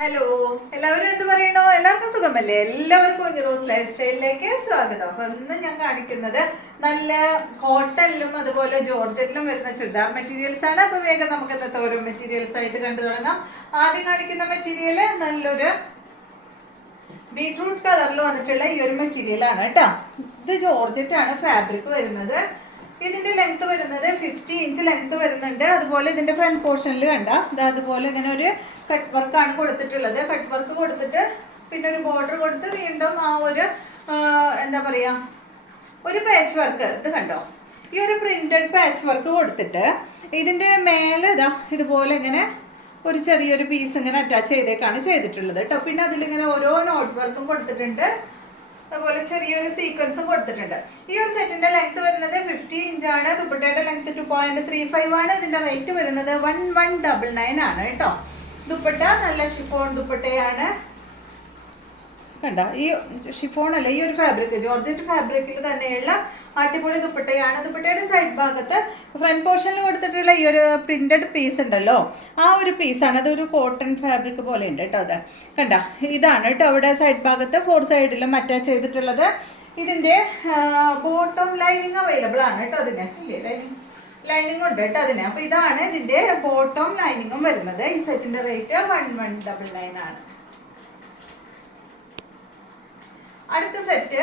Hello, എല്ലാവരും എന്ത് പറയണോ? എല്ലാവർക്കും സുഖമല്ലേ? എല്ലാവർക്കും റോസ് ലൈഫ് സ്റ്റൈലിലേക്ക് സ്വാഗതം. അപ്പൊ ഇന്ന് ഞാൻ കാണിക്കുന്നത് നല്ല കോട്ടണിലും അതുപോലെ ജോർജറ്റിലും വരുന്ന ചുരിദാർ മെറ്റീരിയൽസ് ആണ്. അപ്പൊ വേഗം നമുക്ക് ഇന്നത്തെ ഓരോ മെറ്റീരിയൽസ് ആയിട്ട് കണ്ടു തുടങ്ങാം. ആദ്യം കാണിക്കുന്ന മെറ്റീരിയൽ നല്ലൊരു ബീട്രൂട്ട് കളറിൽ വന്നിട്ടുള്ള ഈ ഒരു മെറ്റീരിയൽ ആണ് കേട്ടോ. ഇത് ജോർജറ്റ് ആണ് ഫാബ്രിക് വരുന്നത്. ഇതിന്റെ ലെങ്ത് വരുന്നത് 50 ഇഞ്ച് ലെങ്ത് വരുന്നുണ്ട്. അതുപോലെ ഇതിന്റെ ഫ്രണ്ട് പോർഷനിൽ കണ്ട അതുപോലെ ഇങ്ങനെ ഒരു കട്ട് വർക്കാണ് കൊടുത്തിട്ടുള്ളത്. കട്ട് വർക്ക് കൊടുത്തിട്ട് പിന്നെ ഒരു ബോർഡർ കൊടുത്ത് വീണ്ടും ആ ഒരു എന്താ പറയാ ഒരു പാച്ച് വർക്ക് ഇത് കണ്ടോ, ഈ ഒരു പ്രിന്റഡ് പാച്ച് വർക്ക് കൊടുത്തിട്ട് ഇതിന്റെ മേലെ ഇതാ ഇതുപോലെ ഇങ്ങനെ ഒരു ചെറിയൊരു പീസ് ഇങ്ങനെ അറ്റാച്ച് ചെയ്തേക്കാണ് ചെയ്തിട്ടുള്ളത് കേട്ടോ. പിന്നെ അതിലിങ്ങനെ ഓരോ നോട്ട് വർക്കും കൊടുത്തിട്ടുണ്ട്, അതുപോലെ ചെറിയൊരു സീക്വൻസും കൊടുത്തിട്ടുണ്ട്. ഈ ഒരു സെറ്റിന്റെ ലെങ്ത് വരുന്നത് 50 ഇഞ്ചാണ്. ദുപ്പട്ടയുടെ ലെങ്ത് 2.35 ആണ്. ഇതിന്റെ റേറ്റ് വരുന്നത് 1199 ആണ് കേട്ടോ. ദുപ്പട്ട നല്ല ഷിഫോൺ ദുപ്പട്ടയാണ്. കണ്ട ഈ ഷിഫോൺ അല്ല, ഈ ഒരു ഫാബ്രിക് ജോർജറ്റ് ഫാബ്രിക്കിൽ തന്നെയുള്ള അടിപൊളി ദുപ്പട്ടയാണ്. ദുപ്പട്ടയുടെ സൈഡ് ഭാഗത്ത് ഫ്രണ്ട് പോർഷനിൽ കൊടുത്തിട്ടുള്ള ഈ ഒരു പ്രിന്റഡ് പീസ് ഉണ്ടല്ലോ, ആ ഒരു പീസാണ്. അതൊരു കോട്ടൺ ഫാബ്രിക് പോലെ ഉണ്ട് കേട്ടോ. അത് കണ്ട ഇതാണ് കേട്ടോ അവിടെ സൈഡ് ഭാഗത്ത് 4 സൈഡിലും അറ്റാച്ച് ചെയ്തിട്ടുള്ളത്. ഇതിന്റെ ബോട്ടം ലൈനിങ് അവൈലബിൾ ആണ് കേട്ടോ. അതിന് ഇല്ലേ ലൈനിങ് ഉണ്ട് കേട്ടോ അതിന്. അപ്പൊ ഇതാണ് ഇതിന്റെ ബോട്ടം ലൈനിങ്ങും വരുന്നത്. ഈ സെറ്റിന്റെ റേറ്റ് 1199 ആണ്. അടുത്ത സെറ്റ്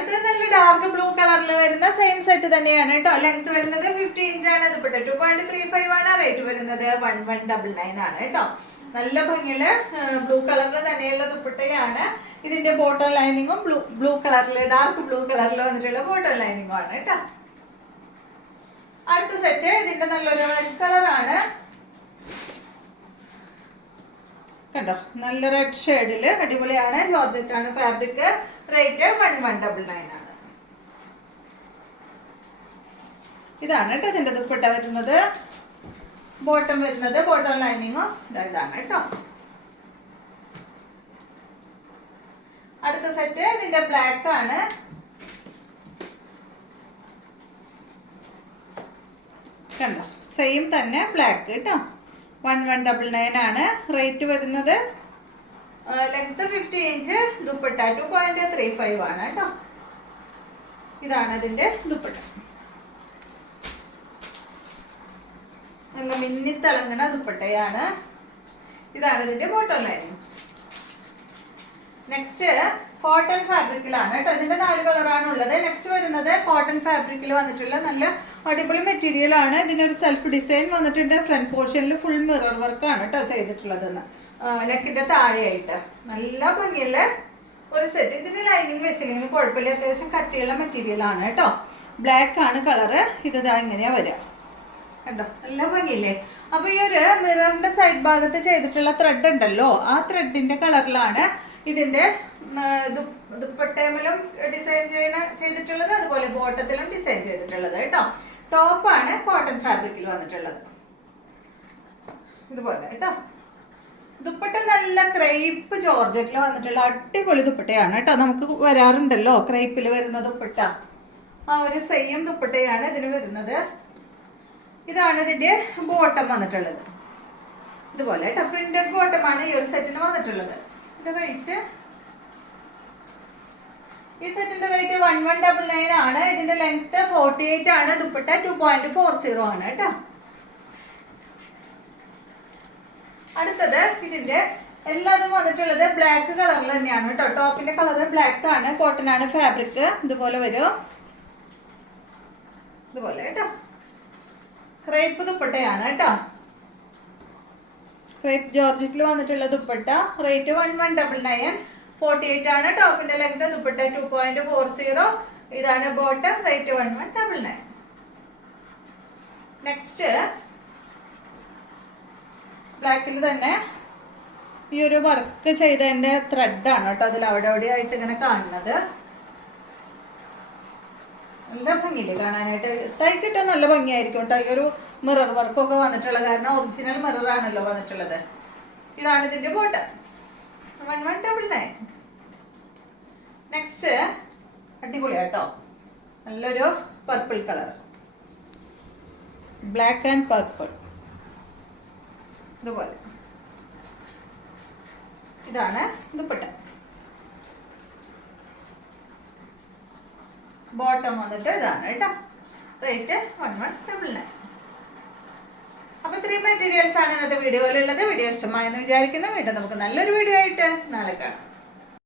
ഇത് നല്ല ഡാർക്ക് ബ്ലൂ കളറിൽ വരുന്ന സെയിം സെറ്റ് തന്നെയാണ് കേട്ടോ. ലെങ്ത് വരുന്നത് 50 ഇഞ്ചാണ്. ദുപ്പട്ട 2.35 ആണ്. റേറ്റ് വരുന്നത് 1199 ആണ് കേട്ടോ. നല്ല ഭംഗിയില് ബ്ലൂ കളറിൽ തന്നെയുള്ള ദുപ്പട്ടയാണ്. ഇതിന്റെ ബോട്ടം ലൈനിങ്ങും ബ്ലൂ കളറിൽ ഡാർക്ക് ബ്ലൂ കളറിൽ വന്നിട്ടുള്ള ബോട്ടം ലൈനിങ്ങും ആണ് കേട്ടോ. അടുത്ത സെറ്റ് ഇതിന്റെ നല്ലൊരു റെഡ് കളറാണ്. കണ്ടോ, നല്ല റെഡ് ഷെയ്ഡില് അടിപൊളിയാണ്. ജോർജറ്റ് ആണ് ഫാബ്രിക്. റേറ്റ് 1199 ആണ്. ഇതാണ് കേട്ടോ ഇതിന്റെ ദുപ്പട്ട വരുന്നത്. ബോട്ടം വരുന്നത് ബോട്ടം ലൈനിങ്ങും ഇതാണ് കേട്ടോ. അടുത്ത സെറ്റ് ഇതിന്റെ ബ്ലാക്ക് ആണ്. കണ്ടോ, സെയിം തന്നെ ബ്ലാക്ക് കേട്ടോ. 1199 ആണ്. റേറ്റ് വരുന്നത് ലെങ്ത് 50 ഇഞ്ച്. ദുപ്പട്ട 2.35 ആണ് കേട്ടോ. ഇതാണ് ഇതിന്റെ ദുപ്പട്ട. നല്ല മിന്നിത്തിളങ്ങണ ദുപ്പട്ടയാണ്. ഇതാണ് ഇതിന്റെ ബോട്ടം ലൈനിങ്. നെക്സ്റ്റ് കോട്ടൺ ഫാബ്രിക്കിലാണ് കേട്ടോ. ഇതിന്റെ 4 കളറാണ് ഉള്ളത്. നെക്സ്റ്റ് വരുന്നത് കോട്ടൺ ഫാബ്രിക്കിൽ വന്നിട്ടുള്ള നല്ല അടിപൊളി മെറ്റീരിയൽ ആണ്. ഇതിനൊരു സെൽഫ് ഡിസൈൻ വന്നിട്ടുണ്ട്. ഫ്രണ്ട് പോർഷനിൽ ഫുൾ മിറർ വർക്കാണ് കേട്ടോ ചെയ്തിട്ടുള്ളത്. നെക്കിന്റെ താഴെയായിട്ട് നല്ല ഭംഗിയുള്ള ഒരു സെറ്റ്. ഇതിന് ലൈനിങ് വെച്ചില്ലെങ്കിലും കുഴപ്പമില്ല. അത്യാവശ്യം കട്ടിയുള്ള മെറ്റീരിയൽ ആണ് കേട്ടോ. ബ്ലാക്ക് ആണ് കളറ്. ഇതാ ഇങ്ങനെയാ വരിക കണ്ടോ, നല്ല ഭംഗിയില്ലേ. അപ്പൊ ഈ ഒരു മിററിന്റെ സൈഡ് ഭാഗത്ത് ചെയ്തിട്ടുള്ള ത്രെഡ് ഉണ്ടല്ലോ, ആ ത്രെഡിന്റെ കളറിലാണ് ഇതിന്റെ ദുപ്പട്ടയിലും ഡിസൈൻ ചെയ്തിട്ടുള്ളത്. അതുപോലെ ബോട്ടത്തിലും ഡിസൈൻ ചെയ്തിട്ടുള്ളത് കേട്ടോ. ടോപ്പാണ് കോട്ടൺ ഫാബ്രിക്കിൽ വന്നിട്ടുള്ളത്. ഇതുപോലെ കേട്ടോ. ദുപ്പട്ട നല്ല ക്രൈപ്പ് ജോർജറ്റിൽ വന്നിട്ടുള്ള അടിപൊളി ദുപ്പട്ടയാണ് കേട്ടോ. നമുക്ക് വരാറുണ്ടല്ലോ ക്രൈപ്പിൽ വരുന്ന ദുപ്പട്ട, ആ ഒരു സെയിം ദുപ്പട്ടയാണ് ഇതിന് വരുന്നത്. ഇതാണ് ഇതിന്റെ ബോട്ടം വന്നിട്ടുള്ളത്. ഇതുപോലെ കേട്ടോ പ്രിന്റഡ് ബോട്ടമാണ് ഈ ഒരു സെറ്റിന് വന്നിട്ടുള്ളത്. ഇതിന്റെ റേറ്റ് ഈ സെറ്റിന്റെ റേറ്റ് 1199 ആണ്. ഇതിന്റെ ലെങ്ത് 48 ആണ്. ദുപ്പട്ട 2.40 ആണ് കേട്ടോ. അടുത്തത് ഇതിന്റെ എല്ലാതും വന്നിട്ടുള്ളത് ബ്ലാക്ക് കളറിൽ തന്നെയാണ് കേട്ടോ. ടോപ്പിന്റെ കളർ ബ്ലാക്ക് ആണ്. കോട്ടൺ ആണ് ഫാബ്രിക്. ഇതുപോലെ വരും, ഇതുപോലെ കേട്ടോ. ക്രേപ്പ് ദുപ്പട്ടയാണ് കേട്ടോ. ക്രേപ്പ് ജോർജറ്റിൽ വന്നിട്ടുള്ള ദുപ്പട്ട. റേറ്റ് 1199. 48 ആണ് ടോപ്പിന്റെ ലെങ്ത്. ദുപ്പട്ട 2.40. ഇതാണ് ബോട്ടം. റേറ്റ് 1199. നെക്സ്റ്റ് ബ്ലാക്കിൽ തന്നെ ഈ ഒരു വർക്ക് ചെയ്തതിന്റെ ത്രെഡാണ് കേട്ടോ അതിൽ അവിടെ ആയിട്ട് ഇങ്ങനെ കാണുന്നത്. നല്ല ഭംഗിയില്ലേ കാണാനായിട്ട്. തയ്ച്ചിട്ട് നല്ല ഭംഗിയായിരിക്കും കേട്ടോ. ഈ ഒരു മിറർ വർക്കൊക്കെ വന്നിട്ടുള്ള കാരണം ഒറിജിനൽ മിറർ ആണല്ലോ വന്നിട്ടുള്ളത്. ഇതാണ് ഇതിന്റെ ബോട്ടം. 1199. നെക്സ്റ്റ് അടിപൊളിയാട്ടോ, നല്ലൊരു purple colour. Black and purple ഇതുപോലെ ഇതാണ് ദുപ്പട്ട. ബോട്ടം വന്നിട്ട് ഇതാണ് കേട്ടോ. റേറ്റ് 1199. അപ്പോൾ ഇത്രയും മെറ്റീരിയൽസ് ആണ് ഇന്നത്തെ വീഡിയോയിലുള്ളത്. വീഡിയോ ഇഷ്ടമായെന്ന് വിചാരിക്കുന്നു. വീണ്ടും നമുക്ക് നല്ലൊരു വീഡിയോ ആയിട്ട് നാളെ കാണാം.